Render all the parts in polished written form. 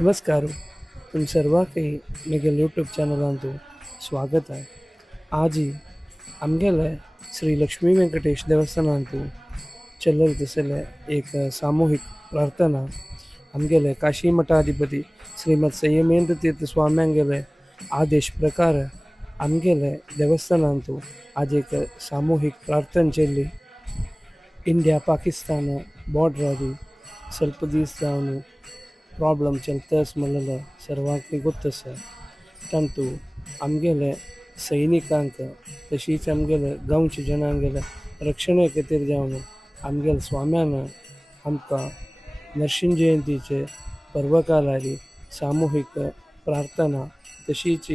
नमस्कार. तुम सर्व काही म्हगेल्या यूट्यूब चॅनलांतू स्वागत आहे. आज आमगेले श्री लक्ष्मी वेंकटेश देवस्थानांतू चलल दिसले एक सामूहिक प्रार्थना आमगेले काशी मठाधिपती श्रीमद संयमेंद्र तीर्थ स्वाम्यांगेले आदेश प्रकार आमगेले देवस्थानांतू आज एक सामूहिक प्रार्थना चली. इंडिया पाकिस्तान बॉर्डर ಸ್ವಲ್ಪ ದಿವಸ ಪ್ರಾಬ್ಲಮ್ चलतस म्हणलेले सर्वांक गोत्तस तांतू आमगेले सैनिकांक तशीच आमगेले गांवच्या जनांगेले रक्षणे खातीर जावन आमगेले स्वाम्यान आमकां नरसिंह जयंतीचे पर्वकालारी सामुहीक प्रार्थना तशीच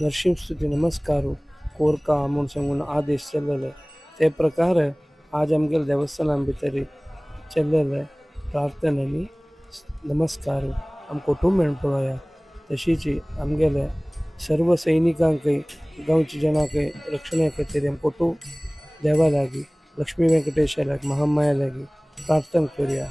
नरसिंह स्तुती नमस्कार कोरका म्हूण सांगून आदेश चल्लेले ते प्रकार आज आमगेले देवस्थानां भितर चल्लेले प्रार्थनेनी नमस्कार आम कुटुंब मेळपया तशीच आमगेले सर्व सैनिकांकय गांवच्या जनांकय रक्षणे खातीर आम कुटुंब देवा लागीं लक्ष्मी वेंकटेशा लागीं महामाया लागीं प्रार्थना करया.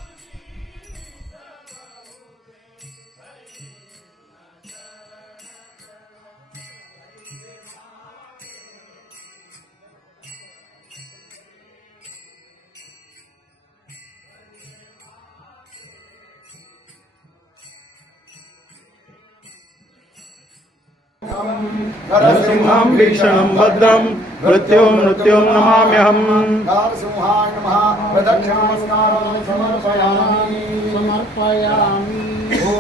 नरसिंहं भीषणं भद्रं मृत्युं नमाम्यहम्. नरसिंहाय नमः. प्रदक्षिणनमस्कारं समर्पयामि. ॐ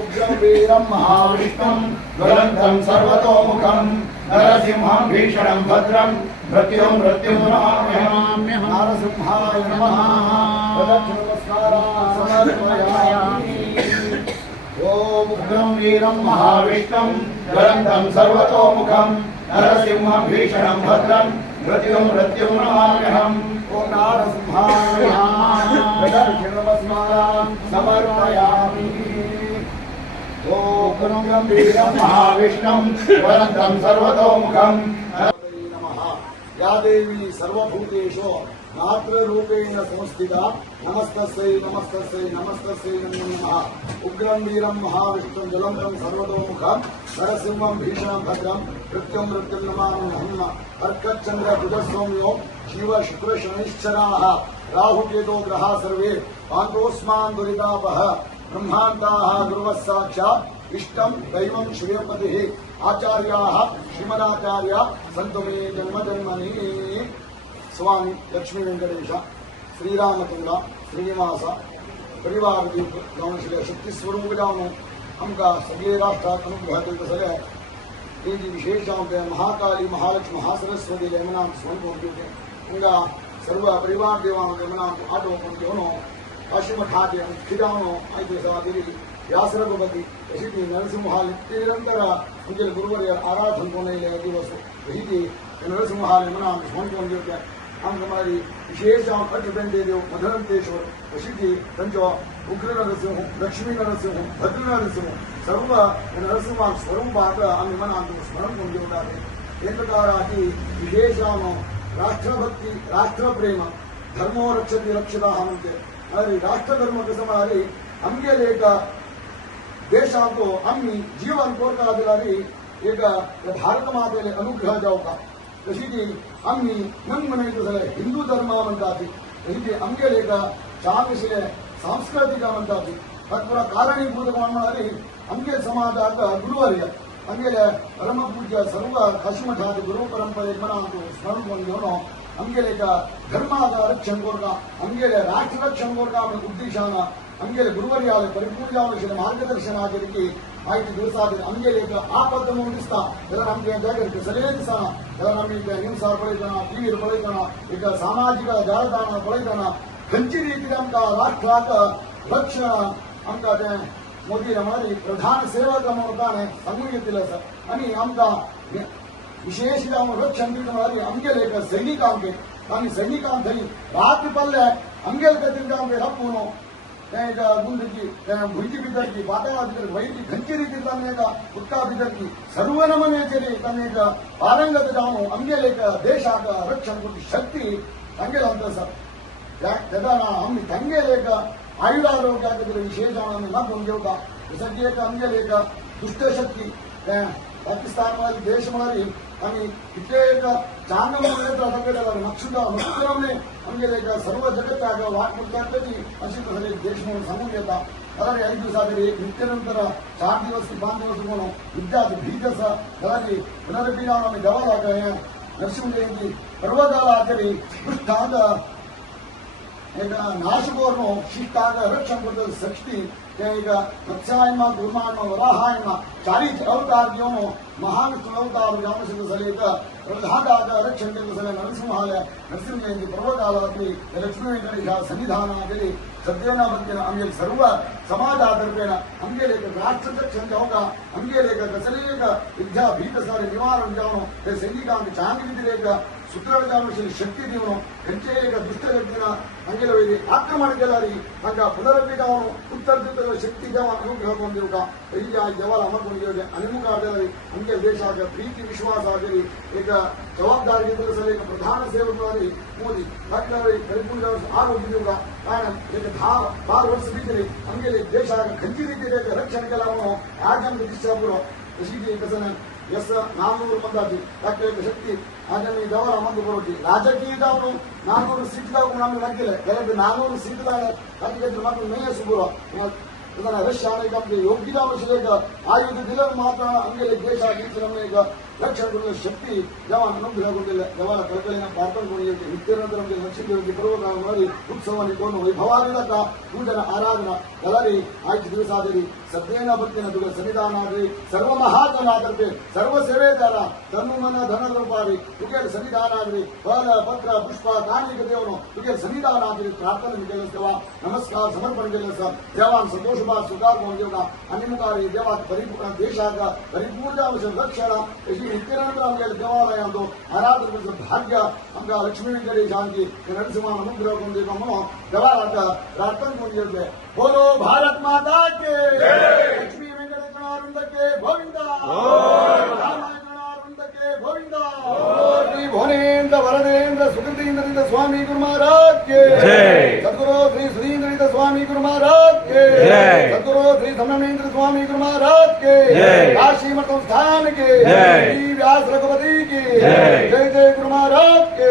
उग्रं वीरं महाविष्णुं ज्वलन्तं सर्वतोमुखं नरसिंहं भीषणं भद्रं मृत्युं नमाम्यहम्. नरसिंहाय नमः. प्रदक्षिणनमस्कारं समर्पयामि. ॐ उग्रं वीरं महाविष्णुं ज्वलन्तं सर्वतोमुखं नरसिंहं भीषणं भद्रं मृत्युं नमाम्यहम्. ॐ नरसिंहाय नमः. प्रदक्षिणनमस्कारं समर्पयामि. ॐ उग्रं वीरं महाविष्णुं ज्वलन्तं सर्वतोमुखं नमः. या देवी सर्वभूतेषु मातृरूपेण संस्थिता नमस्तस्यै नमस्तस्यै नमस्तस्यै नमो नमः. उग्रं वीरं महाविष्णुं ज्वलन्तं सर्वतोमुखं नरसिंहं भीषणं भद्रं मृत्युं नमाम्यहम्. अर्कचन्द्र बुधसौम्यो शिव शुक्र शनैश्चराः राहुकेतो ग्रहाः सर्वे पान्तोऽस्मान् दुरितापः ब्रह्मान्ताः गुरुवः साक्षात् इष्टं दैवं श्रेयपतिः आचार्याः श्रीमदाचार्य सन्तु मे जन्मजन्मनि. स्वामी लक्ष्मी वेंकटेश श्रीरामचंद्र श्रीनिवास परिवार जावन शक्ती स्वरूप जावन आमकां सगळे राष्ट्रात अनुग्रह दिता सगळ्या तेजी विशेष महाकाली महालक्ष्मी महासरस्वती लेमनाम स्मरण करते हिंगा सर्व परिवार देवान लेमनाम आटो घेवन काशीमठाचे खिजावन आयज दिली व्यासरघुपती अशी ती नरसिंहाल निरंतर म्हणजे गुरुवर्य आराधन कोण दिवस अशी ती नरसिंहाल लेमनाम स्मरण करून घेवते. आमकां विशेष अटबेंडे देव मधुरंतेश्वर अशी ती तांचो उग्र नरसिंह लक्ष्मी नरसिंह भद्र नरसिंह सर्व नरसिंहां स्वरूपाक आमी मनांत स्मरण करून घेवतात. हे प्रकाराची विशेष राष्ट्रभक्ती राष्ट्रप्रेम धर्मो रक्षति रक्षता म्हणते. अरे राष्ट्रधर्म कसं म्हणाले आमगेले एक देशांतो आम्ही जीवन कोरता दिलारी एक भारत मातेले अनुग्रह जावका तशी ती आम्ही मन म्हणायचं झालं हिंदू धर्म म्हणतात तशी ती आमगेले एक चांगले सांस्कृतिक म्हणतात तत्पुरा कारणीभूत म्हणाले आमगे समाजात गुरुवर्य आमगेले परमपूज्य सर्व काशीमठात गुरु परंपरेक मनांतू स्मरण करून घेवन आमगेले एक धर्माचा रक्षण कोरता आमगेले राष्ट्र रक्षण कोरता उद्देशान आमगेले गुरुवर्याले परिपूर्ण मार्गदर्शनाची माहिती दिवसात आमगेले एक आपद म्हणून दिसता जाल्यार आमच्या जागेर सगळे दिसना जाल्यार आमी हिंसार पळयतना टीव्हीर पळयतना एक सामाजीक जाळताना पळयतना खंयची रीतीन आमकां राष्ट्राक रक्षण आमकां ते मोदी म्हणाली प्रधान सेवक म्हणून ताणें सांगून घेतिल्लें आसा आनी आमकां विशेष जावन रक्षण दिता म्हणाली आमगेले एक सैनिकांक आनी सैनिकांक थंय रात पडले आमगेले खातीर आमकां रापून गुंडची भुंयची भितर की वातावरण भितर वैती खंयची रीती तांणी उदका भितर की सर्व नमनेचेर तांणी पारंगत जावन आमगेले देशाक रक्षण करची शक्ती तांगेले अंत आसा. तेन्ना आमी तांगेले आयुध आरोग्याचे विशेष आमी लागून घेवता त्यासाठी एक आमगेल एक दुष्ट शक्ती पाकिस्तान देश म्हणाली आणि तिथे एक चांगलं नक्षुरामने आमगेल एक सर्व जगत्याग वाट मुक्तांतली अशी तसं देश म्हणून सांगून घेता అలాగే 5 ದಿವಸದಲ್ಲಿ ನಿತ್ಯನಂತರ 4 ದಿವಸ 5 ದಿವಸಗಳು ವಿದ್ಯಾರ್ಥಿ ಭೀತಸ అలాగే ಪುನರಭಿನಾಮಿ ಗವಾಲಾಗ ನರಸಿಂಹ ಜಯಂತಿ ಪರ್ವಕಾಲ ಆಚರಿ ದುಷ್ಟಾದ ಈಗ ನಾಶಕೋರ್ನು ಶಿಷ್ಟಾಗ ರಕ್ಷಣ ಕೊಡದ ಶಕ್ತಿ ಈಗ ಮತ್ಸ್ಯಾಯಮ ಗುರುಮಾಯಮ ವರಾಹಾಯಮ 40 ಅವತಾರ ದಿವನು ಮಹಾವಿಷ್ಣು ಅವತಾರ ಜಾಮಸಿದ ಸಲೇಕ ಪ್ರಧಾದಾಗ ರಕ್ಷಣ ಕೊಡದ ಸಲ ನರಸಿಂಹಾಲ ನರಸಿಂಹ ಜಯಂತಿ ಪರ್ವಕಾಲಾದಲ್ಲಿ ಲಕ್ಷ್ಮೀ ವೆಂಕಟೇಶ ಸನ್ನಿಧಾನ ಆಗಲಿ सद्यना बंदेना आमगे सर्व समाज आदर्पेण आमगे लेक राष्ट्र रक्षण जाऊंगा आमगे लेक कसलेक विद्या भीत सारे निवारण जावनो ते सैनिकांक चांगली लेक सुदृढ जावनो शक्ती देवनो कंचे लेक दुष्ट व्यक्तीನ आमगे वेदी आक्रमण केलारी आंगा पुनरभिजावनो उत्तर दिक्कल शक्ती जाव अनुग्रह ಹೊಂದಿರುಕ ಈಗ ಜವಾಲ ಅಮರಕೊಂಡಿದೆ ಅನಿಮುಖ ಆದರಿ ಆಮगे ದೇಶಾಗ ಪ್ರೀತಿ ವಿಶ್ವಾಸ ಆಗಲಿ ಈಗ ಜವಾಬ್ದಾರಿ ಸಲ ಪ್ರಧಾನ ಸೇವಕರಾಗಿ ಮೋದಿ ಡಾಕ್ಟರ್ ಪರಿಪೂರ್ಣ ಆರೋಗ್ಯದಿಂದ ಕಾರಣ 12 वर्ष बीतले आमगे देश खंची रीती रक्षण केला म्हणून आज आमच्या दिशापूर तशी कसं यस 400 मंदाची डॉक्टर शक्ती आज आम्ही जवळ आम्हाला बरोबर राजकीय जाऊन 400 सीट जाऊन आम्ही लागले त्याला 400 सीट झाले त्याची मात्र नाही असू बरोबर रश्य आमगे योग्यता आयुध दिलं मात्र आमगे देश नಮಗೆ रक्षण ಕೊಡುವ ಶಕ್ತಿ ಜವಾನ್ ಅನುಗ್ರಹಗೊಂಡಿಲ್ಲ ಜವಾನ ಕಳಕಳಿನ ಪ್ರಾರ್ಥನೆಗೊಂಡಿದೆ ನಿತ್ಯನಂತರ ನಮಗೆ ಲಕ್ಷ್ಮೀದೇವಿ ಪರ್ವಕಾಲ ಮಾಡಿ ಉತ್ಸವವನ್ನು ವೈಭವಾರಿಲಕ ಪೂಜನ ಆರಾಧನಾ ಎಲ್ಲರಿ 5 ದಿವಸ ಆದರಿ ಸದ್ಯನ ಭಕ್ತಿನ ದುಗ ಸನ್ನಿಧಾನ ಆದರಿ ಸರ್ವ ಮಹಾಜನಾದರ್ಪೆ ಸರ್ವ ಸೇವೆದಾರ ತನ್ನು ಮನ ಧನ ರೂಪಾರಿ ತುಗೆ ಸನ್ನಿಧಾನ ಆದರಿ ಫಲ ಪತ್ರ ಪುಷ್ಪ ಕಾಣಿಕ ದೇವನು ತುಗೆ ಸನ್ನಿಧಾನ ಆದರಿ ಪ್ರಾರ್ಥನೆ ಕೇಳಿಸ್ತವ ನಮಸ್ಕಾರ ಸಮರ್ಪಣೆ ಕೇಳಿಸ ಜವಾನ್ ಸಂತೋಷ ಬಾ ಸುಧಾರ ದೇವನ ಅನಿಮುಖಾರಿ ದೇವ ಪರಿಪೂರ್ಣ ದೇಶಾಗ ಪರಿಪೂರ್ಣ ರಕ್ಷಣ ನಿತ್ಯನಂತರ ಆಮगे ದೇವಾಲಯ ಒಂದು ಆರಾಧನೆ ಭಾಗ್ಯ ಆಮगा ಲಕ್ಷ್ಮೀ ವೆಂಕಟೇಶಾಂಗಿ ನರಸಿಂಹ ಅನುಗ್ರಹಗೊಂಡಿರುವ ದೇವಾಲಯ ಪ್ರಾರ್ಥನೆಗೊಂಡಿದೆ बोलो भारत माता के लक्ष्मी वेंकटेश्वर के गोविंदा के गोविंदा श्री भुवनेन्द्र वरदेन्द्र सुकृतीन्द्र स्वामी गुरु महाराज के सद्गुरु श्री सुधीन्द्र स्वामी गुरु महाराज के सद्गुरु श्री धर्मेंद्र स्वामी गुरु महाराज के काशी मठ संस्थान के श्री व्यास रघुपति की जय जय गुरु महाराज के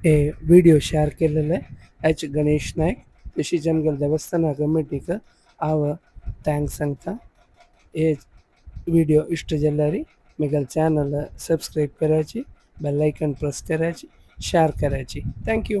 हे व्हिडिओ शेअर केलेलं आहे एच गणेश नाईक तशी जमगल देवस्थान कमिटीक आव थँक्स सांगता हे व्हिडिओ इष्ट जाल्यार मेगल चॅनल सबस्क्राईब करायची बेल आयकन प्रेस करायची शेअर करायची थँक्यू